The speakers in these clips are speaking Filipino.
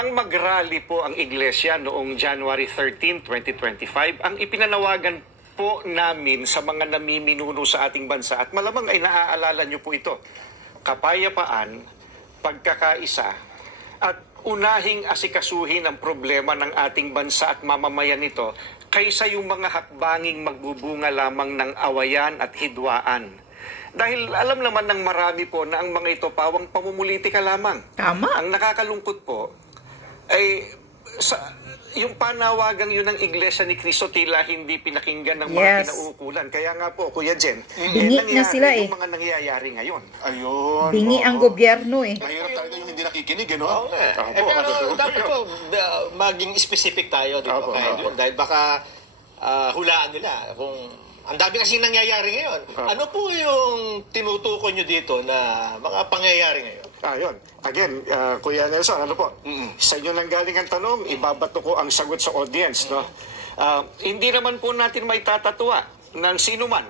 Ang mag-rally po ang Iglesia noong January 13, 2025, ang ipinanawagan po namin sa mga namiminuno sa ating bansa, at malamang ay naaalala niyo po ito, kapayapaan, pagkakaisa, at unahing asikasuhin ang problema ng ating bansa at mamamayan nito kaysa yung mga hakbanging magbubunga lamang ng awayan at hidwaan. Dahil alam naman ng marami po na ang mga ito pawang pamumulitika lamang. Tama. Ang nakakalungkot po ay yung panawagang yun ng Iglesia ni Cristo tila hindi pinakinggan ng mga kinauukulan. Kaya nga po, Kuya Jen, bingi na sila yung mga nangyayari ngayon. Ayun. Bingi ang gobyerno eh. Mahirap talaga yung hindi nakikinig, no? Oo nga. Pero dapat po maging specific tayo, di ba? Dahil baka hulaan nila kung ang dami kasing nangyayari ngayon. Ano po yung tinutukoy nyo dito na mga pangyayari ngayon? Yun. Again, Kuya Nelson, ano po? Sa inyo nang galing ang tanong, ibabato ko ang sagot sa audience, no? Hindi naman po natin may tatatwa ng sino man.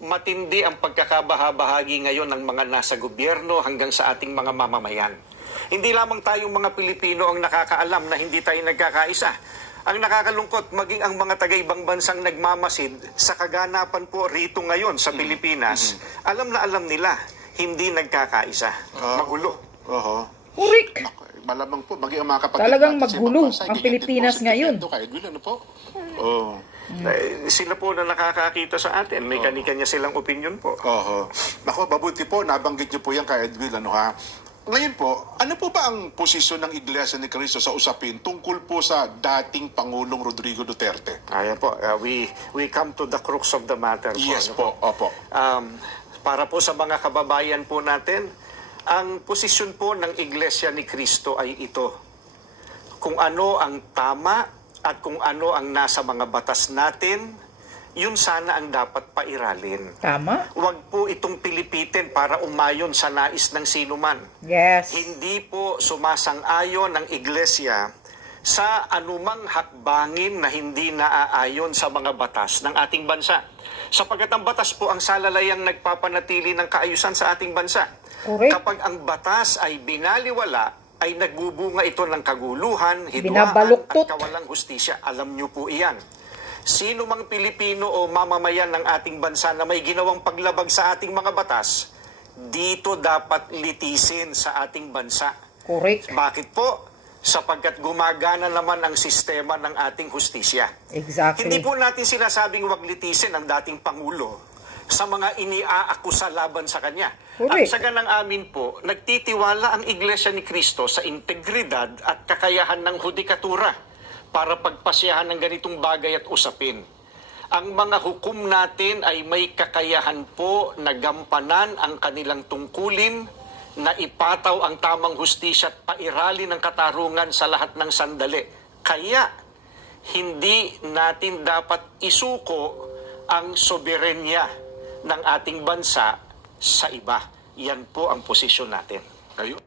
Matindi ang pagkakabahabahagi ngayon ng mga nasa gobyerno hanggang sa ating mga mamamayan. Hindi lamang tayong mga Pilipino ang nakakaalam na hindi tayo nagkakaisa. Ang nakakalungkot, maging ang mga taga-ibang bansang nagmamasid sa kaganapan po rito ngayon sa Pilipinas, alam na alam nila, hindi nagkakaisa. Magulo. Urik! Malamang po, maging ang mga kapatid talagang natin magulo sa ang Pilipinas ngayon. Ano po? Sila po na nakakakita sa atin, may kanya-kanya silang opinion po. Ako, mabuti po, nabanggit niyo po yan kay Edwin, ano ha? Ngayon po, ano po ba ang posisyon ng Iglesia ni Cristo sa usapin tungkol po sa dating Pangulong Rodrigo Duterte? Ayan po, we come to the crux of the matter po. Yes ano po, opo. Para po sa mga kababayan po natin, ang posisyon po ng Iglesia ni Cristo ay ito. Kung ano ang tama at kung ano ang nasa mga batas natin, yun sana ang dapat pairalin. Tama. Huwag po itong pilipitin para umayon sa nais ng sinuman. Yes. Hindi po sumasang-ayon ng Iglesia sa anumang hakbangin na hindi naaayon sa mga batas ng ating bansa. Sapagkat ang batas po ang salalayang nagpapanatili ng kaayusan sa ating bansa. Correct. Kapag ang batas ay binaliwala, ay nagbubunga ito ng kaguluhan, hidwaan at kawalang hustisya. Alam niyo po iyan. Sino mang Pilipino o mamamayan ng ating bansa na may ginawang paglabag sa ating mga batas, dito dapat litisin sa ating bansa. Correct. Bakit po? Sapagkat gumagana naman ang sistema ng ating hustisya. Exactly. Hindi po natin sinasabing wag litisin ang dating Pangulo sa mga iniaakusa laban sa kanya. At sa ganang amin po, nagtitiwala ang Iglesia ni Cristo sa integridad at kakayahan ng hudikatura para pagpasyahan ng ganitong bagay at usapin. Ang mga hukom natin ay may kakayahan po na gampanan ang kanilang tungkulin, na ipataw ang tamang hustisya at pairali ng katarungan sa lahat ng sandali. Kaya, hindi natin dapat isuko ang soberenya ng ating bansa sa iba. Yan po ang posisyon natin. Ayun.